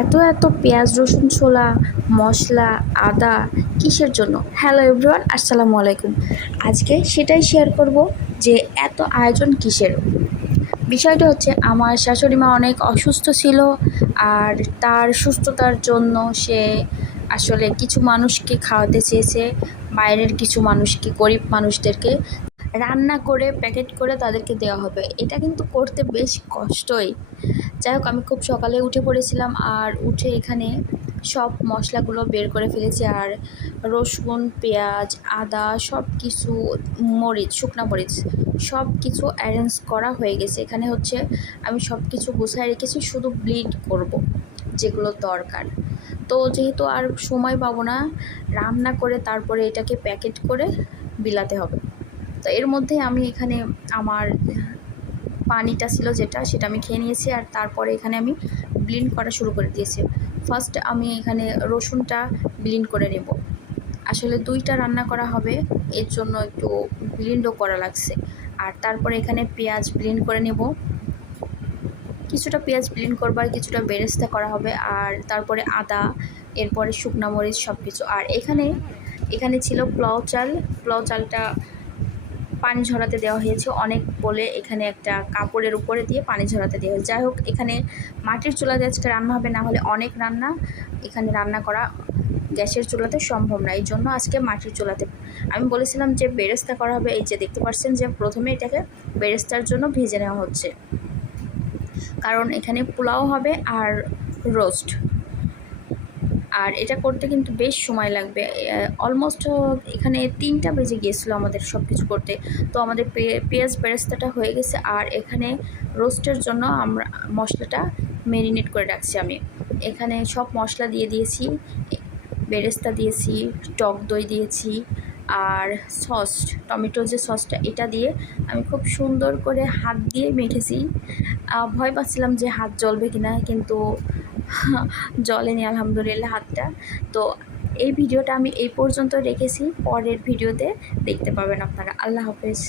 এত এত পেঁয়াজ রসুন ছোলা মশলা আদা কিসের জন্য? হ্যালো এভরিওয়ান, আসসালামু আলাইকুম। আজকে সেটাই শেয়ার করব যে এত আয়োজন কিসের। বিষয়টা হচ্ছে আমার শাশুড়ি মা অনেক অসুস্থ ছিল, আর তার সুস্থতার জন্য সে আসলে কিছু মানুষকে খাওয়াতে চেয়েছে, বাইরের কিছু মানুষকে, গরিব মানুষদেরকে রান্না করে প্যাকেট করে তাদেরকে দেওয়া হবে। এটা কিন্তু করতে বেশ কষ্টই। যাই হোক, আমি খুব সকালে উঠে পড়েছিলাম, আর উঠে এখানে সব মশলাগুলো বের করে ফেলেছি, আর রসুন পেঁয়াজ আদা সব কিছু, মরিচ শুকনো মরিচ সব কিছু অ্যারেঞ্জ করা হয়ে গেছে। এখানে হচ্ছে আমি সব কিছু গুছায় রেখেছি, শুধু ব্লিন্ড করব যেগুলো দরকার। তো যেহেতু আর সময় পাবো না, রান্না করে তারপরে এটাকে প্যাকেট করে বিলাতে হবে। তো এর মধ্যে আমি এখানে আমার পানিটা ছিল সেটা আমি খেয়ে নিয়েছি, আর তারপরে এখানে আমি ব্লিন্ড করা শুরু করে দিয়েছি। ফার্স্ট আমি এখানে রসুনটা ব্লিন্ড করে নেব। আসলে দুইটা রান্না করা হবে, এর জন্য একটু ব্লিন্ডও করা লাগছে। আর তারপরে এখানে পেঁয়াজ ব্লিন্ড করে নেব, কিছুটা পেঁয়াজ ব্লিন্ড করবো আর কিছুটা বেরেস্তা করা হবে, আর তারপরে আদা, এরপরে শুকনা মরিচ সব কিছু। আর এখানে ছিল পোলাও চালটা পানি ঝরাতে দেওয়া হয়েছে অনেক বলে, এখানে একটা কাপড়ের উপরে দিয়ে পানি ঝরাতে দেওয়া হয়েছে। যাই হোক, এখানে মাটির চুলাতে আজকে রান্না হবে, না হলে অনেক রান্না এখানে রান্না করা গ্যাসের চুলাতে সম্ভব না, এই জন্য আজকে মাটির চুলাতে। আমি বলেছিলাম যে বেরেস্তা করা হবে, এই যে দেখতে পাচ্ছেন যে প্রথমে এটাকে বেরেস্তার জন্য ভেজে নেওয়া হচ্ছে, কারণ এখানে পোলাও হবে আর রোস্ট। আর এটা করতে কিন্তু বেশ সময় লাগবে, অলমোস্ট এখানে 3টা বেজে গিয়েছিলো আমাদের সব কিছু করতে। তো আমাদের পেঁয়াজ বেরেস্তাটা হয়ে গেছে, আর এখানে রোস্টের জন্য আমরা মশলাটা ম্যারিনেট করে রাখছি। আমি এখানে সব মশলা দিয়ে দিয়েছি, বেরেস্তা দিয়েছি, টক দই দিয়েছি, আর সস, টমেটো যে সসটা, এটা দিয়ে আমি খুব সুন্দর করে হাত দিয়ে মেখেছি। ভয় পাচ্ছিলাম যে হাত জ্বলবে কিনা, কিন্তু জ্বলেনি আলহামদুলিল্লাহ হাতটা। তো এই ভিডিওটা আমি এই পর্যন্ত রেখেছি, পরের ভিডিওতে দেখতে পাবেন আপনারা। আল্লাহ হাফেজ।